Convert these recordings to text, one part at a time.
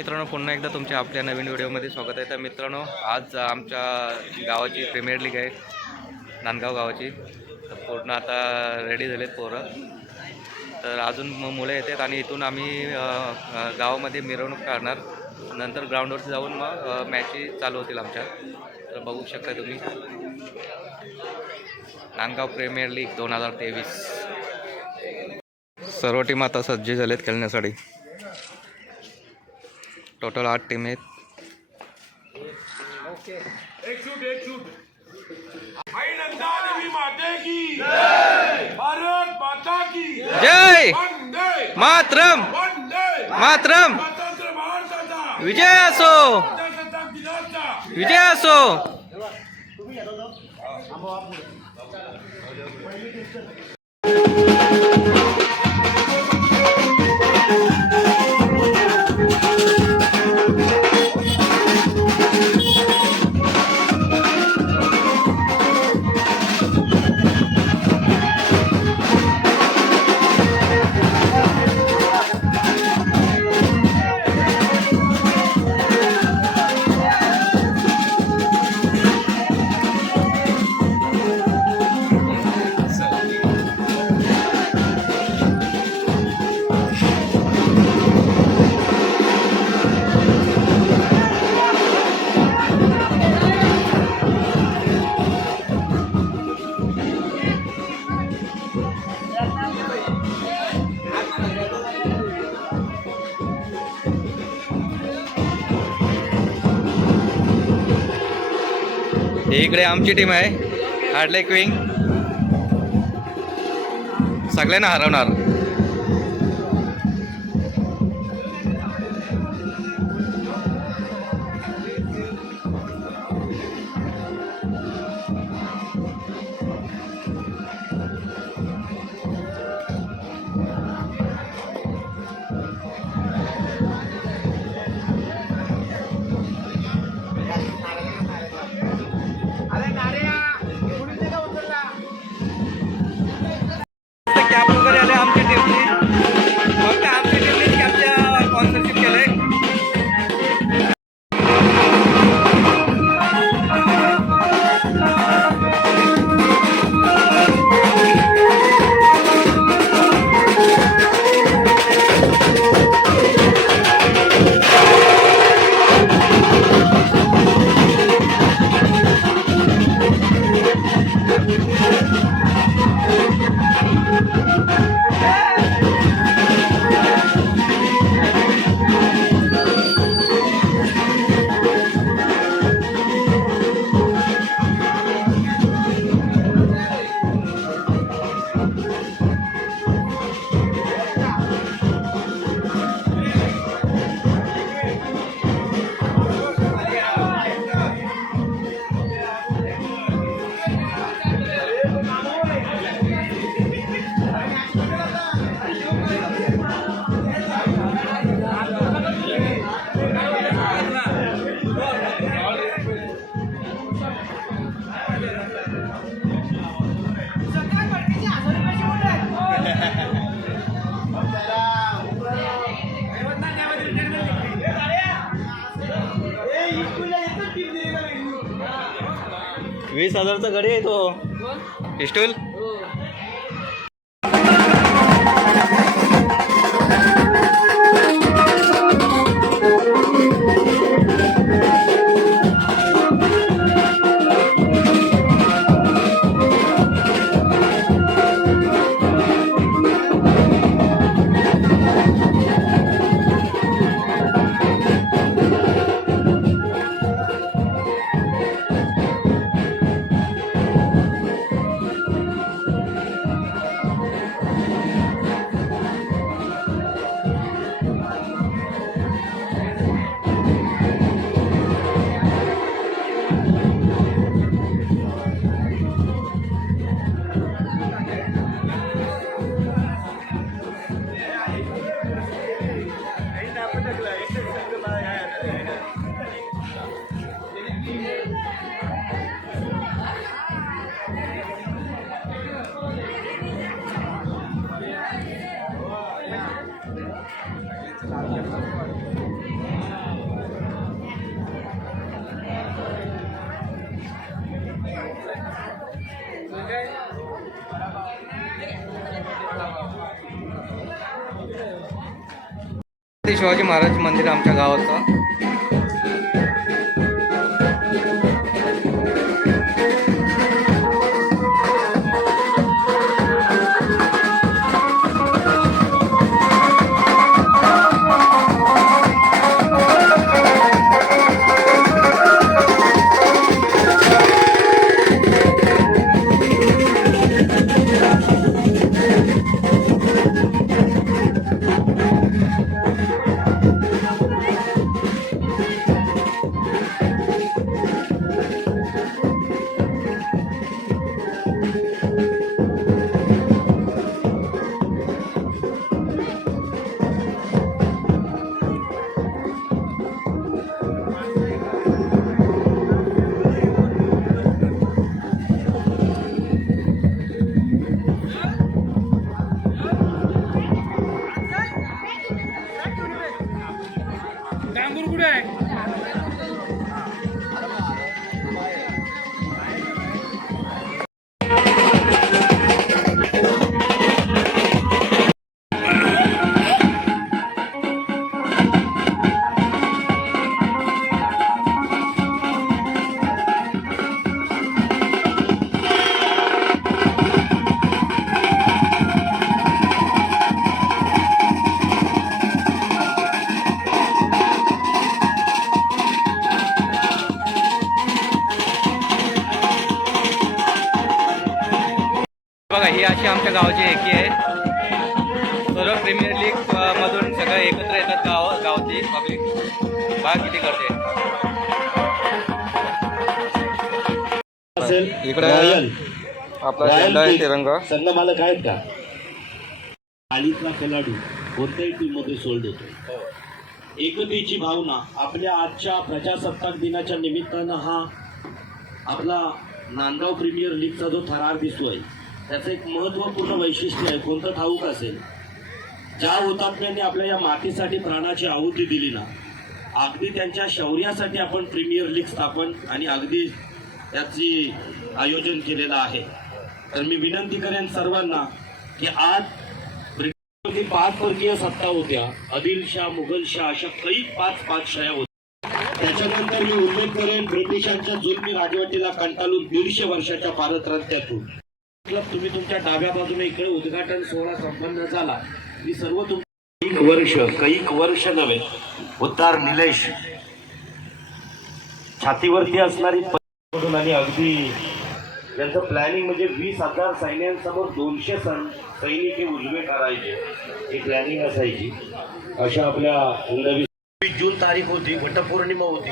मित्रांनो पुन्हा एकदा तुमच्या आपल्या नवीन व्हिडिओमध्ये स्वागत आहे. तर मित्रांनो आज आमच्या गावाची प्रीमियर लीग आहे नांदगाव गावाची. तर पूर्ण आता रेडी झालेत पोरं. तर अजून मग मुलं येतात आणि इथून आम्ही गावामध्ये मिरवणूक काढणार. नंतर ग्राउंडवरती जाऊन मग मॅची चालू होतील आमच्या. तर बघू शकता तुम्ही. नांदगाव प्रीमियर लीग दोन हजार तेवीस. सर्व टीम आता सज्ज झालेत खेळण्यासाठी. टोटल आठ टीम। आहेत एकशूट एकशूट आई नंदा देवी माते की भारत माता की जय वंदे मातरम। वंदे मातरम। स्वतंत्र भारताचा विजय असो। प्रजासत्ताक दिनाचा विजय असो। इकडे आमची टीम आहे. हार्डले क्विंग. सगळ्यांना हरवणार. वीस हजारचा गडी आहे तो. पिस्टल शिवाजी महाराज मंदिर आमच्या गावाचं. ही अशी आमच्या गावाची एकी आहे. सर्व प्रीमियर लीग मधून सगळं एकत्र येतात गाव गावाची पब्लिक बघा किती करते असेल इकडे रॉयल आपला झेंडा आहे. तिरंगा. संघ मालक आहेत का? आलीतला खेळाडू कोणत्याही टीममध्ये सोल्ड होतो एकतेची भावना आपल्या आजच्या प्रजासत्ताक दिनाच्या निमित्तानं हा आपला नांदगाव प्रीमियर लीगचा जो थरार दिसतोय त्याचं एक महत्त्वपूर्ण वैशिष्ट्य आहे. कोणतं ठाऊक असेल? ज्या हुतात्म्यांनी आपल्या या मातीसाठी प्राणाची आहुती दिली ना अगदी त्यांच्या शौर्यासाठी आपण प्रीमियर लीग स्थापन आणि अगदी त्याची आयोजन केलेलं आहे. तर मी विनंती करेन सर्वांना की आज ब्रिटिशमध्ये पाच वर्गीय सत्ता होत्या आदिलशाह मुघलशाह अशा काही पाच पाचशाया होत्या. त्याच्यानंतर मी उल्लेख करेन ब्रिटिशांच्या जुलमी राजवटीला कंटाळून दीडशे वर्षाच्या पारतंत्र्यातून क्लब तुम्ही तुमच्या डाव्या बाजूने इकडे उद्घाटन सोहळा संपन्न झाला. मी सर्व तुम एक वर्ष कैक वर्ष नव्हे उद्धार निलेश. छातीवरती असणारी आणि अगदी त्यांचं प्लॅनिंग म्हणजे वीस हजार सैन्यांसमोर दोनशे सन सैनिक हे उजवे करायचे. ही प्लॅनिंग असायची. अशा आपल्या जून तारीख होती वटपौर्णिमा होती.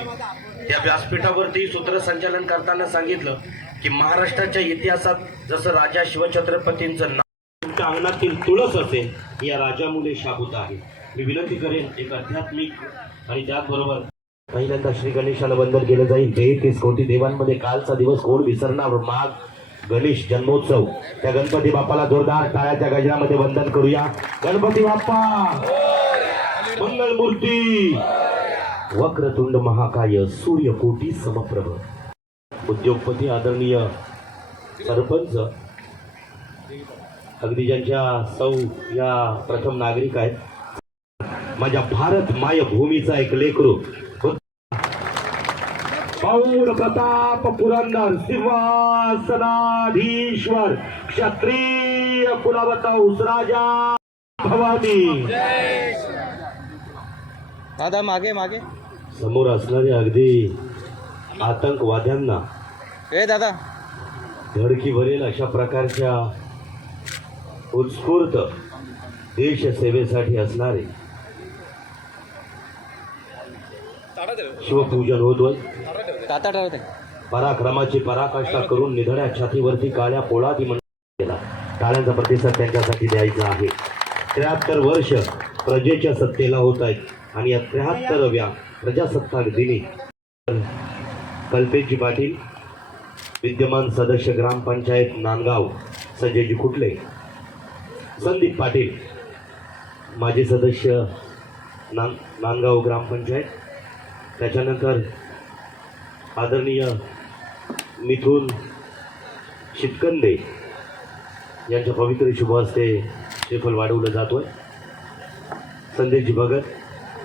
या व्यासपीठावरती सूत्रसंचालन करताना सांगितलं की महाराष्ट्राच्या इतिहासात जसं राजा शिवछत्रपतींचं नाव तुमच्या अंगणातील तुळस असेल या राजामुळे शाबूत आहे. मी विनंती करेन एक आध्यात्मिक आणि त्याचबरोबर पहिल्यांदा श्री गणेशाला वंदन केलं जाईल. बेतीस कोटी देवांमध्ये कालचा दिवस कोण विसरणार? माघ गणेश जन्मोत्सव. त्या गणपती बाप्पाला जोरदार टाळ्याच्या गजरामध्ये वंदन करूया. गणपती बाप्पा! मंगल मूर्ती वक्रतुंड महाकाय सूर्यकोटी समप्रभ. उद्योगपती आदरणीय सरपंच. अगदी ज्यांच्या सौ या प्रथम नागरिक आहेत. माझ्या भारत मायभूमीचा एक लेकरू. पौर प्रताप पुरंदर सिंहासनाधीश्वर क्षत्रिय कुलवता राजा भवानी. दादा मागे मागे. समोर असणारे अगदी आतंकवाद्यांना ए दादा. धडकी भरेल अशा प्रकारच्या उत्स्फूर्त देशसेवेसाठी असणारे शिवपूजन होतोय ताता ठरवते. पराक्रमाची पराकाष्ठा करून निधड्या छातीवरती काळ्या पोळाती केला. टाळ्यांचा प्रतिसाद त्यांच्यासाठी द्यायचा आहे. त्र्याहत्तर वर्ष प्रजेच्या सत्तेला होत आहेत. आणि या त्र्याहत्तरव्या प्रजासत्ताक दिनी कल्पेशजी पाटील विद्यमान सदस्य ग्रामपंचायत नांदगाव संजयजी कुटले संदीप पाटील माजी सदस्य नां नांदगाव ग्रामपंचायत त्याच्यानंतर आदरणीय मिथून शितकंदे यांच्या पवित्र शुभ हस्ते श्रीफल वाढवलं जातो आहे संदेशजी भगत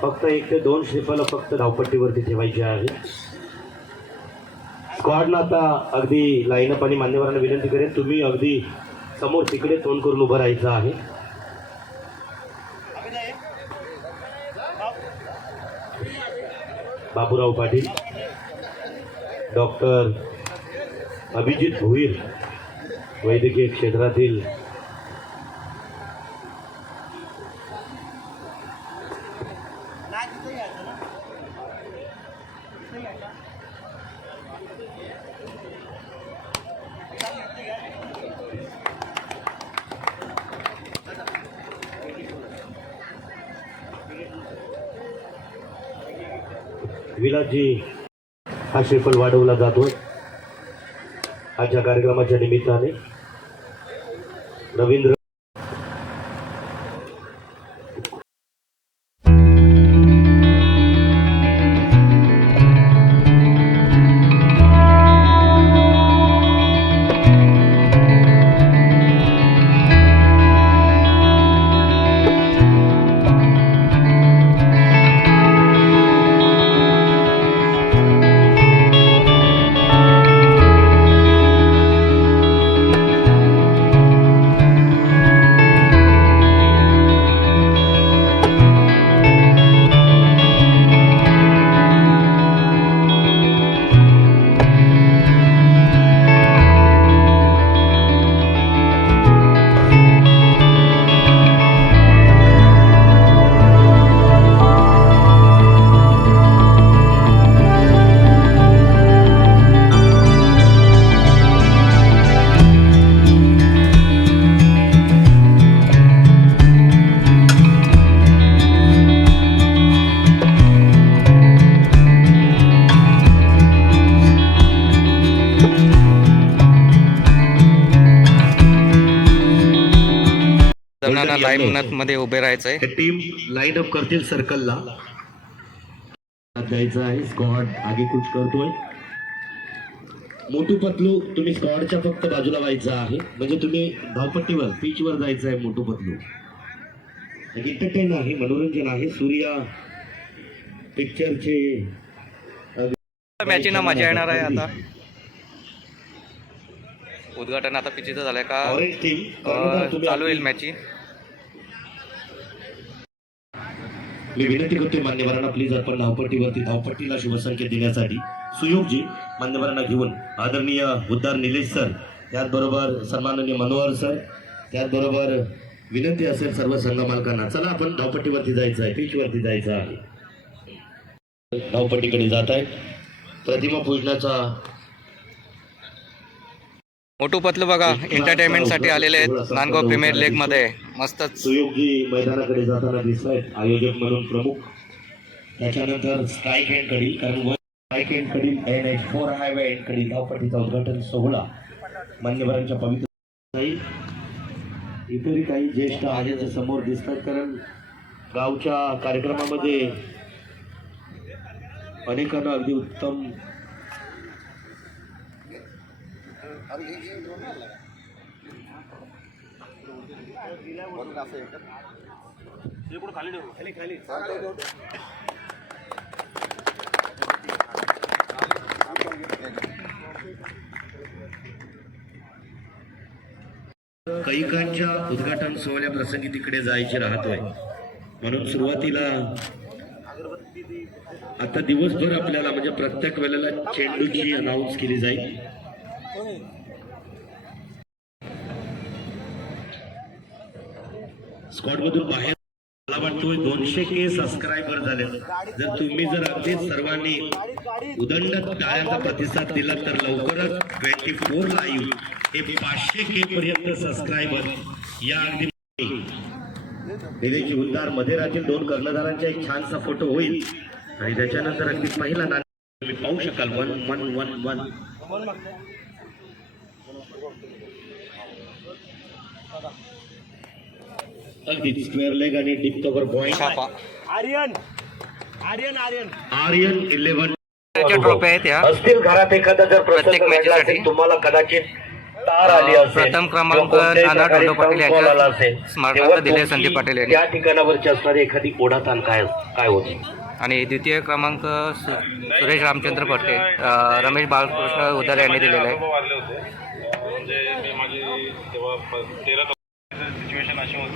फक्त एक ते दोन श्रीफल फक्त धावपट्टीवरती ठेवायचे आहे. स्क्वॉडनं आता अगदी लाईनअप आणि मान्यवरांना विनंती करेन तुम्ही अगदी समोर तिकडे तोंड करून उभं राहायचं आहे. बाबूराव पाटील डॉक्टर अभिजित भुईर वैद्यकीय क्षेत्रातील विलासजी हा श्रीफल वाढवला जातो आजच्या कार्यक्रमाच्या निमित्ताने रवींद्र मध्ये उभे राहायचं आहे हे टीम लाईन अप करतील सर्कलला द्यायचा आहे स्कॉड आगेकूच करतोय. मोठू पतलू तुम्ही स्कॉडच्या फक्त बाजूला व्हायचं आहे. म्हणजे तुम्ही धावपट्टीवर पिचवर जायचं आहे मोठू पतलू. एंटरटेन आहे मनोरंजन आहे. सूर्या पिक्चरचे मॅची ना मजा येणार आहे आता. उद्घाटन आता पिचीचं झालंय का? चालू होईल मॅची मी विनंती करतोय मान्यवरांना प्लीज आपण धावपट्टीवरती धावपट्टीला शुभसंकेत देण्यासाठी. सुयोगजी मान्यवरांना घेऊन आदरणीय उद्धार निलेश सर त्याचबरोबर सन्माननीय मनोहर सर त्याचबरोबर विनंती असेल सर्व संघ मालकांना चला आपण धावपट्टीवरती जायचं आहे पिचवरती जायचं आहे. धावपट्टीकडे जात आहे. प्रतिमा पूजनाचा मोठू पतलू बघा एंटरटेनमेंटसाठी आलेले आहेत नांदगाव प्रीमियर लीगमध्ये मस्तच. सुयोगजी मैदानाकडे जाताना दिसत आयोजक म्हणून प्रमुख. त्याच्यानंतर स्ट्राईक अँड कडील कारण स्ट्राईक अँड कडील N H four highway end कडील धावपट्टीचा उद्घाटन सोहळा मान्यवरांच्या पवित्र जाईल इतरही काही ज्येष्ठ आजच्या समोर दिसतात कारण गावच्या कार्यक्रमामध्ये अनेकांना अगदी उत्तम कैकांच्या उद्घाटन सोहळ्या प्रसंगी तिकडे जायचे राहतोय म्हणून सुरुवातीला आता दिवसभर आपल्याला म्हणजे प्रत्येक वेळेला चेंडूची अनाऊन्स केली जाईल. स्कॉट मधून बाहेर मला वाटतोय. दोनशे के सबस्क्रायबर झाले जर तुम्ही जर अगदी सर्वांनी उदंड टाळ्यांचा प्रतिसाद दिला तर लवकरच ट्वेंटी फोर लाईव्ह हे पाचशे के पर्यंत सबस्क्रायबर या अगदी निलेची उद्धार मधेरातील दोन कर्णधारांचा एक छानसा फोटो होईल. आणि त्याच्यानंतर अगदी पहिला नाणं. तुम्ही पाहू शकाल. वन वन वन वन अगदी स्क्वेअर लेग आणि deep cover point Aryan Aryan Aryan Aryan eleven trophy आहेत या असतील घरात एखादा जर प्रत्येक मॅचेसाठी. तुम्हाला कदाचित तर आली असेल प्रथम क्रमांक नाना डोंडो पाटील यांच्या तेव्हा दिले संदीप पाटील यांनी. त्या ठिकाणावरची असणारी एखादी ओढाताण काय काय होती? आणि द्वितीय क्रमांक सुरेश रामचंद्र अ, रमेश बाळकृष्ण उदार यांनी दिलेला आहे.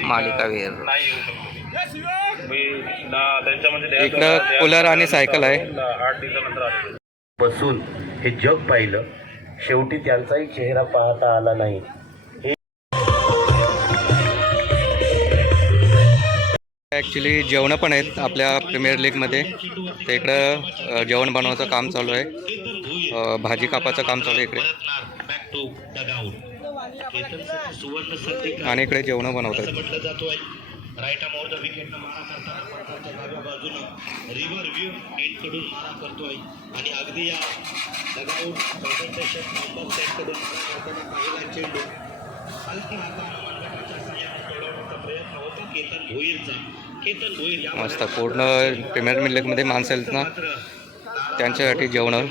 मालिकावीर. इकडं कूलर आणि सायकल आहे. आठ दिवसानंतर आलेलो बसून हे जग पाहिलं शेवटी त्यांचाही चेहरा पाहता आला नाही ॲक्च्युली जेवणं पण आहेत आपल्या प्रीमियर लीगमध्ये तर इकडं जेवण बनवायचं काम चालू आहे भाजी कापाचं काम चालू आहे इकडे आणि इकडे जेवणं बनवतात. म्हटलं जातोय. राईट अमोर द विकेट मारा करताना पडद्याच्या डाव्या बाजूनं रिव्हर व्ह्यू एटकडून मारा करतोय. आणि अगदी या डगआउट नंबर सेटकडून मारा करताना पहिला चेंडू. हलक्या हातानं मनगटाच्या साह्याने सोडवण्याचा प्रयत्न होता. केतन भोईरचा. केतन भोईर या मस्त पूर्ण प्रीमियर लीगमध्ये माणसं आहेत ना त्यांच्यासाठी जेवणं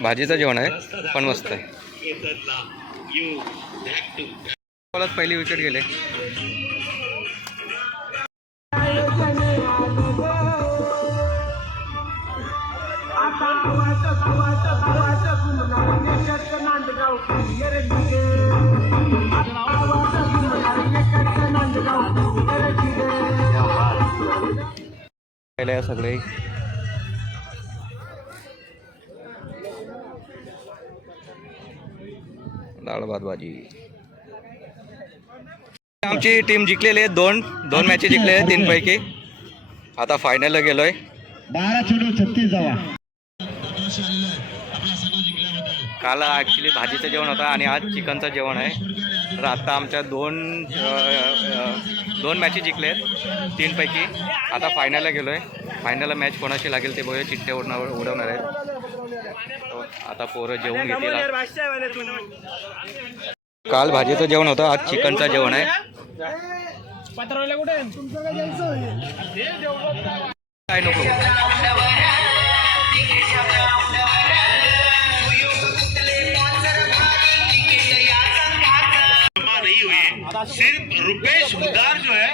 भाजीचं जेवण आहे पण मस्त आहे. बॉलात पहिली विकेट गेले. सगळे. डाळ भात भाजी. आमची टीम जिंकलेली आहे दोन दोन मॅचेस जिंकले आहेत तीन पैकी आता फायनलला गेलोय. बारा चेंडू छत्तीस जावा. काल ॲक्च्युली भाजीचं जेवण होतं आणि आज चिकनचं जेवण आहे. तर आता आमच्या दोन दोन मॅचेस जिंकले आहेत तीनपैकी. आता फायनलला गेलो आहे फायनलला मॅच कोणाशी लागेल ते बघूया. चिठ्ठ्या उडणार उडवणार आहेत. आता पोरं जेवून घेतील. काल भाजीचं जेवण होतं आज चिकनचं जेवण आहे. काय नको? सिर्फ रुपेश हुदार जो है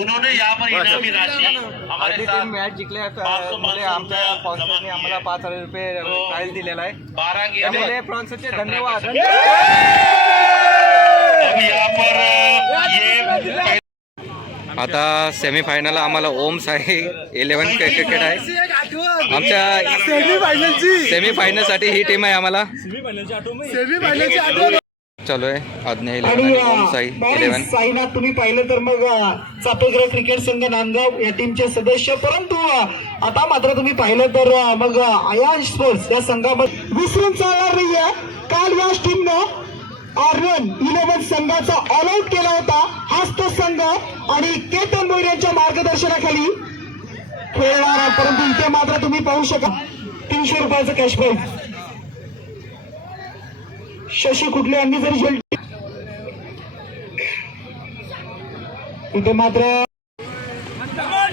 उन्होंने यहाँ पर इनामी राशि हमारे साथ टीम मॅच जिंकल्या पाच सौ मुळे पाच आमच्या स्पॉन्सरने आम्हाला. पाच हजार रुपये. प्राईज दिलेला आहे. बारह गेम त्यामुळे फ्रान्सचे धन्यवाद. अब यहाँ पर ये आता सेमीफायनल आम्हाला ओम साई इलेव्हन क्रिकेट आहे. आमच्या सेमीफायनलसाठी ही टीम आहे आम्हाला. चालू आहे. आज्ञा इलेव्हन आणि ओम साई इलेव्हन साईनाथ तुम्ही पाहिलं तर मग चापेकर क्रिकेट संघ नांदगाव या टीमचे सदस्य. परंतु आता मात्र तुम्ही पाहिलं तर मग अयान स्पोर्ट्स या संघामध्ये विसरून चालणार नाहीये. काल या टीमनं आर्यन इलेव्हन संघाचा ऑल आउट केला होता. हाच तो संघ आणि केतन मोर यांच्या मार्गदर्शनाखाली खेळणारा परंतु इथे मात्र तुम्ही पाहू शका तीनशे रुपयाचं कॅश प्राईज शशी कुठले यांनी जरी झेल इथे मात्र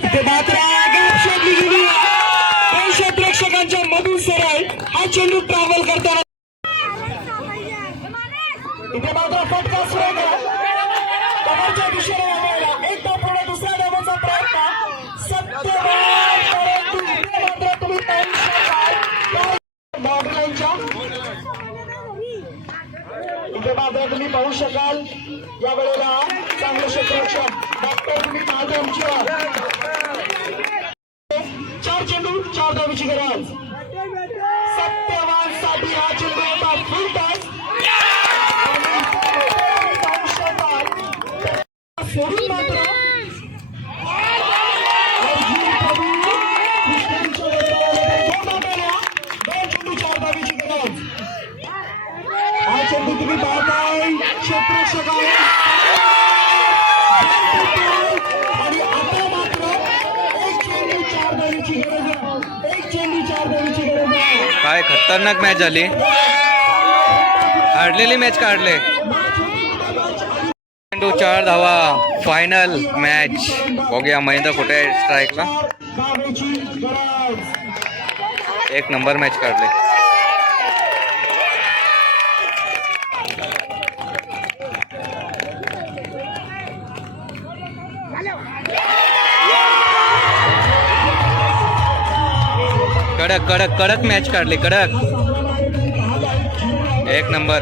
इथे मात्र शोधली गेली. दोनशे प्रेक्षकांच्या मधून सराय हा चेंडू ट्रॅव्हल करताना इथे मात्र फटका स्ट्राईक कमरच्या दिशेने वळवला. एक धाव दुसऱ्या धावाचा प्रयत्न. सत्यवान मात्र तुम्ही पाहू शकाल काय बॉर्डरलाईनच्या तुम्ही पाहू शकाल या वेळेला चांगलं क्षेत्ररक्षण. डॉक्टर तुम्ही पाहता आमची चार चार खतरनाक मॅच झाली. हाडलेली मॅच काढले. टू चार धावा. फायनल मॅच बघूया महेंद्र कुठे स्ट्राईकला एक नंबर मॅच काढले. कडक कडक कडक मॅच काढली कडक. एक नंबर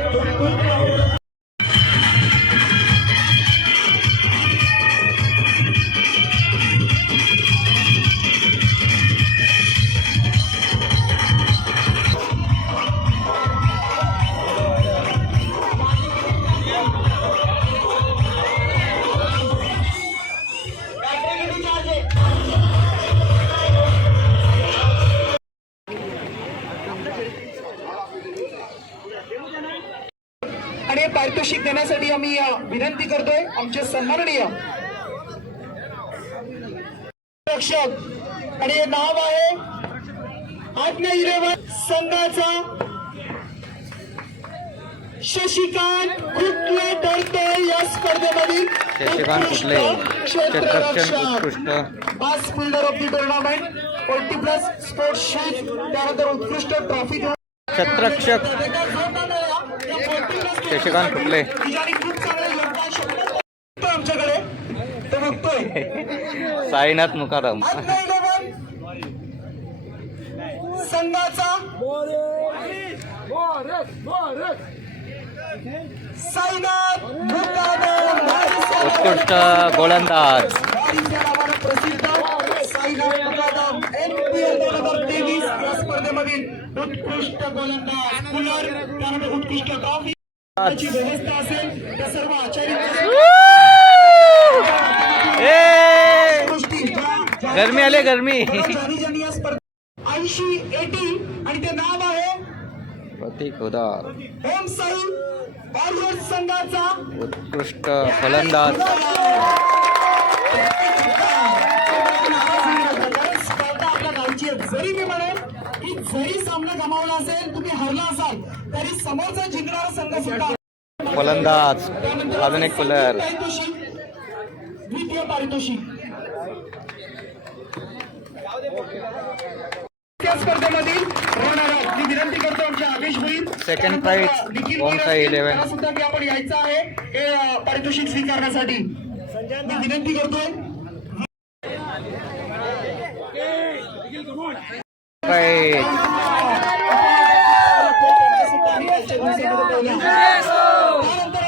आमचे सन्माननीय रक्षक आणि हे नाव आहे आज्ञा इलेव्हन संघाचा शशिकांत कुठले ठरतोय या स्पर्धेमधील शशिकांत कुठले क्षेत्ररक्षण उत्कृष्ट. पाच fielder of the tournament forty plus sports shoes त्यानंतर उत्कृष्ट ट्रॉफी क्षेत्ररक्षक शशिकांत कुठले खूप चांगलं योगदान शकतो आमच्याकडे तो बघतोय साईनाथ संघाचा मुकादम. उत्कृष्ट गोलंदाज. उत्कृष्ट गोलंदाज. उत्कृष्ट व्यवस्था असेल त्या सर्व आचार्य गरमी आले गरमी. ऐंशी एटी आणि ते नाव आहे प्रतीक उदार ओम साई ऑलरोड संघाचा. उत्कृष्ट फलंदाज. स्पर्धा आपल्या गावची आहे. जरी मी म्हणेन की जरी सामना गमावला असेल तुम्ही हरला असाल तरी समोरचा जिंकणारा संघ सुद्धा. फलंदाज. अजून एक पारितोषिक द्वितीय पारितोषिक. स्पर्धेमधील मी विनंती करतो आमच्या आदेश होईल Second prize, ओम साई 11. सुद्धा की आपण यायचं आहे हे पारितोषिक स्वीकारण्यासाठी. मी विनंती करतोय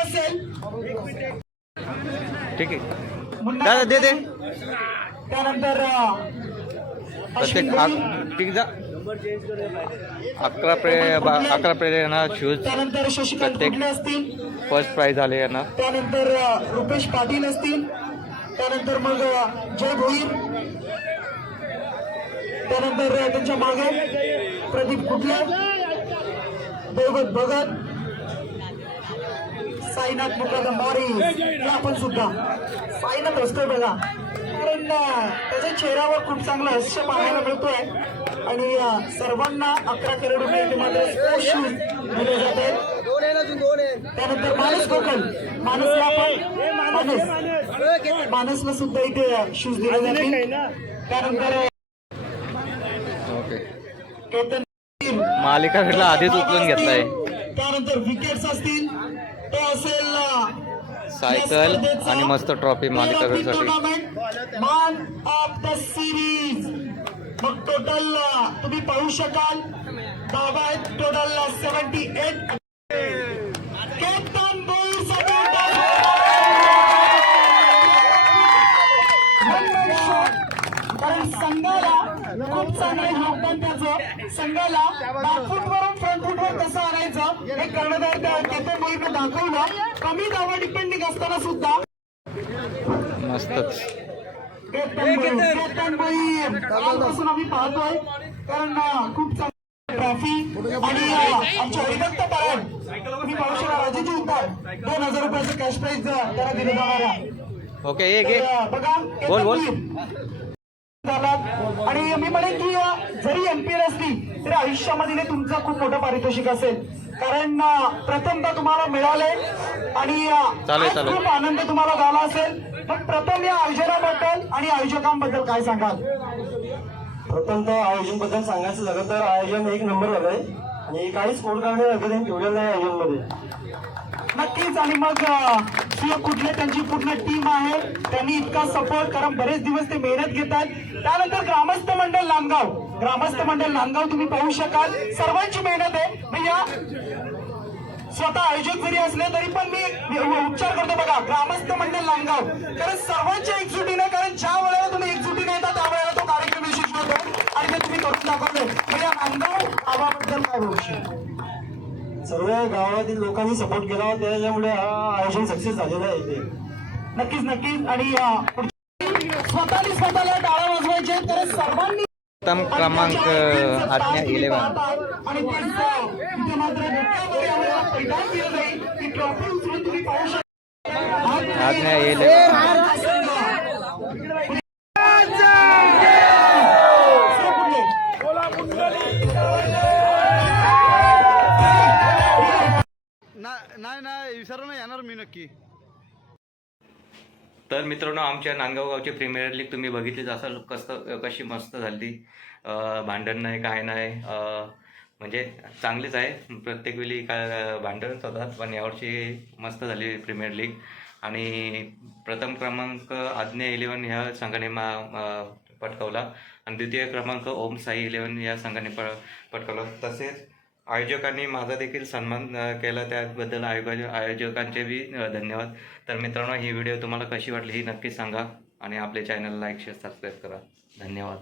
असेल ठीक आहे. दादा दे दे. त्यानंतर प्रत्येक ठीक जा. अकरा बा- अकरा प्लेयर यांना शूज त्यानंतर शशिकांत प्रत्येक- कुडले असतील? फर्स्ट प्राईज आले यांना. त्यानंतर रुपेश पाटील असतील. त्यानंतर मग जय भोईर. त्यानंतर त्यांच्या मागे प्रदीप कुटले देवगत भगत. साईनाथ मुकादम बारी हे आपण सुद्धा. साईनाथ असतोय बघा. कारण त्याच्या चेहऱ्यावर खूप चांगला हास्य पाहायला मिळतोय. आणि सर्वांना अकरा करोड रुपये शूज दिले जात. आहेत त्यानंतर मानस गोकल. मानसला आपण मानस मानसला सुद्धा इथे शूज दिले जातील. त्यानंतर ओके. केतन मालिका फिरला आधीच उचलून घेतलाय. त्यानंतर विकेट्स असतील. सायकल आणि मस्त ट्रॉफी मालिकांसाठी मॅन ऑफ द सिरीज मग टोटल तुम्ही पाहू शकाल. दावा आहेत टोटल सेव्हन्टी एट केतन कारण संघाला खूप चांगलं योगदान संघाला बॅकफूटवरून फ्रंटफूटवर कसं आणायचं हे कर्णधार त्या केतन बोईरनं दाखवलं. कमी धावा डिपेंडिंग असताना सुद्धा. मस्तच. केतन कालपासून आम्ही पाहतोय कारण खूप चांगली ट्रॉफी आणि आमच्या हरिदत्त पराड तुम्ही पाहू शकता राजेजी उतार दोन हजार रुपयाचं कॅश प्राईज त्याला दिलं जाणार आहे. ओके बघा बोल, बोल. झालात आणि मी म्हणेन की जरी एमपीएल असली तरी आयुष्यामध्ये तुमचं खूप मोठं पारितोषिक असेल. कारण प्रथमतः तुम्हाला मिळाले आणि. खूप आनंद तुम्हाला झाला असेल. पण प्रथम या आयोजनाबद्दल आणि आयोजकांबद्दल काय सांगाल? प्रथमतः आयोजनबद्दल सांगायचं झालं तर आयोजन एक नंबर झालंय. आणि काहीच कोड करणे वगैरे ठेवलेलं नाही आयोजनमध्ये नक्कीच. आणि मग ही कुठले त्यांची पूर्ण टीम आहे. त्यांनी इतका सपोर्ट कारण बरेच दिवस ते मेहनत घेतात. त्यानंतर ग्रामस्थ मंडळ नांदगाव. ग्रामस्थ मंडळ नांदगाव तुम्ही पाहू शकाल. सर्वांची मेहनत आहे. भैया स्वतः आयोजक जरी असले तरी पण मी उपचार करतो बघा. ग्रामस्थ मंडळ नांदगाव. कारण सर्वांच्या एकजुटीने कारण ज्या वेळेला तुम्ही एकजुटीने येतात ते आबाबद्दल काय बोलशील? सर्व गावातील लोकांनी सपोर्ट केला. होता त्याच्यामुळे हा आयोजन सक्सेस झालेलं आहे इथे. नक्कीच नक्कीच. आणि स्वतःनी स्वतःला टाळा वाजवायचे तर सर्वांनी प्रथम क्रमांक आज्ञा इलेव्हन. आणि तेच, नक्की. तर मित्रांनो आमच्या नांदगाव गावची प्रीमियर लीग तुम्ही बघितलीच असाल कसं कशी मस्त झाली. भांडण नाही काय नाही. म्हणजे चांगलीच आहे. प्रत्येक वेळी काय भांडणच होतात पण यावर्षी मस्त झाली प्रीमियर लीग आणि प्रथम क्रमांक आज्ञा इलेवन ह्या संघाने मा पटकवला पटकावला. आणि द्वितीय क्रमांक ओम साई इलेव्हन या संघाने प पटकावला. तसेच आयोजकांनी माझा देखील सन्मान केला. त्याबद्दल आयोगा आयोजकांचे बी धन्यवाद. तर मित्रांनो ही व्हिडिओ तुम्हाला कशी वाटली ही नक्की सांगा आणि आपले चॅनल लाईक शेअर सबस्क्राईब करा. धन्यवाद.